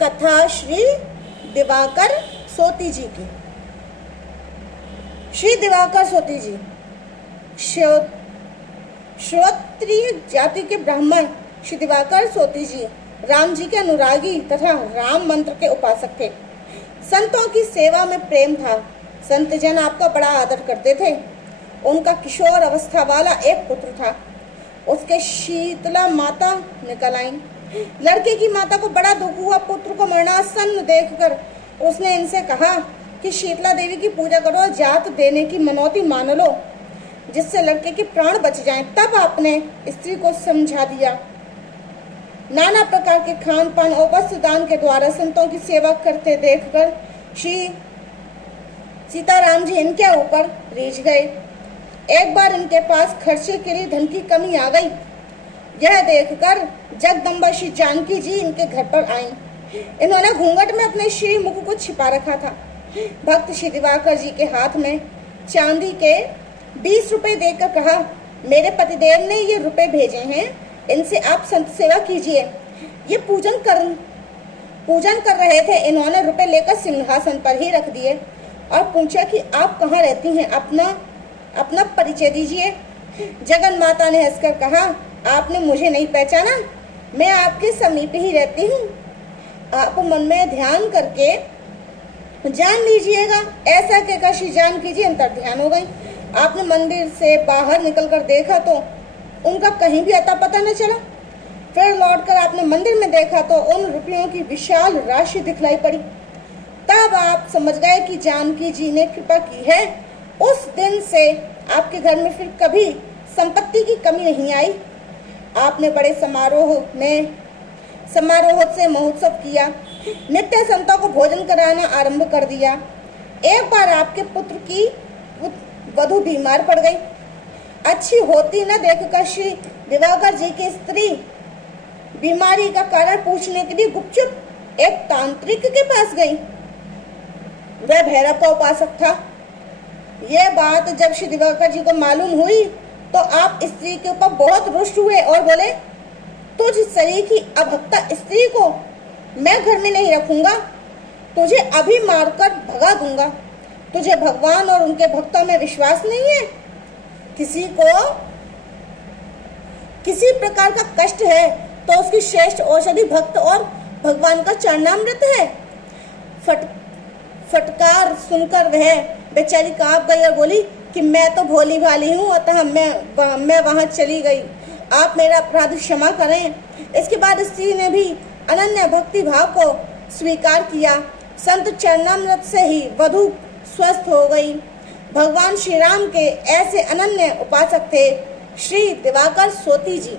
कथा श्री दिवाकर सोती जी की। श्री दिवाकर सोती जी श्रोत्रिय जाति के ब्राह्मण श्री दिवाकर सोती जी राम जी के अनुरागी तथा राम मंत्र के उपासक थे। संतों की सेवा में प्रेम था। संत जन आपका बड़ा आदर करते थे। उनका किशोर अवस्था वाला एक पुत्र था। उसके शीतला माता निकल आई। लड़के की माता को बड़ा दुख हुआ। पुत्र को मरणासन्न देखकर उसने इनसे कहा कि शीतला देवी की पूजा करो और जात देने की मनौती मान लो, जिससे लड़के के प्राण बच जाएं। तब आपने स्त्री को समझा दिया। नाना प्रकार के खान पान और वस्त्र दान के द्वारा संतों की सेवा करते देखकर श्री सीताराम जी इनके ऊपर रीझ गए। एक बार इनके पास खर्चे के लिए धन की कमी आ गई। यह देखकर जगदम्बा श्री जानकी जी इनके घर पर आईं। इन्होंने घूंघट में अपने श्री मुख को छिपा रखा था। भक्त श्री दिवाकर जी के हाथ में चांदी के 20 रुपए देकर कहा, मेरे पतिदेव ने ये रुपए भेजे हैं, इनसे आप संत सेवा कीजिए। ये पूजन कर रहे थे। इन्होंने रुपए लेकर सिंहासन पर ही रख दिए और पूछा कि आप कहाँ रहती हैं, अपना परिचय दीजिए। जगन माता ने हंसकर कहा, आपने मुझे नहीं पहचाना, मैं आपके समीप ही रहती हूँ। आप मन में ध्यान करके जान लीजिएगा। ऐसा कहकर श्री जानकी जी अंतर ध्यान हो गई। आपने मंदिर से बाहर निकलकर देखा तो उनका कहीं भी अता पता न चला। फिर लौटकर आपने मंदिर में देखा तो उन रुपयों की विशाल राशि दिखलाई पड़ी। तब आप समझ गए कि जानकी जी ने कृपा की है। उस दिन से आपके घर में फिर कभी संपत्ति की कमी नहीं आई। आपने बड़े समारोह से महोत्सव किया। नित्य संतों को भोजन कराना आरंभ कर दिया। एक बार आपके पुत्र की वधू बीमार पड़ गई। अच्छी होती न देखकर श्री दिवाकर जी की स्त्री बीमारी का कारण पूछने के लिए गुपचुप एक तांत्रिक के पास गई। वह भैरव का उपासक था। यह बात जब श्री दिवाकर जी को मालूम हुई तो आप स्त्री के ऊपर बहुत रुष्ट हुए और बोले, तुझ शरीर की अभक्ता स्त्री को मैं घर में नहीं रखूंगा, तुझे अभी मारकर भगा दूंगा। तुझे भगवान और उनके भक्तों में विश्वास नहीं है। किसी को किसी प्रकार का कष्ट है तो उसकी श्रेष्ठ औषधि भक्त और भगवान का चरणामृत है। फटकार सुनकर वह बेचारी कांप गई और बोली कि मैं तो भोली भाली हूँ, अतः मैं वहां चली गई। आप मेरा अपराध क्षमा करें। इसके बाद स्त्री ने भी अनन्य भक्ति भाव को स्वीकार किया। संत चरणामृत से ही वधू स्वस्थ हो गई। भगवान श्री राम के ऐसे अनन्य उपासक थे श्री दिवाकर सोती जी।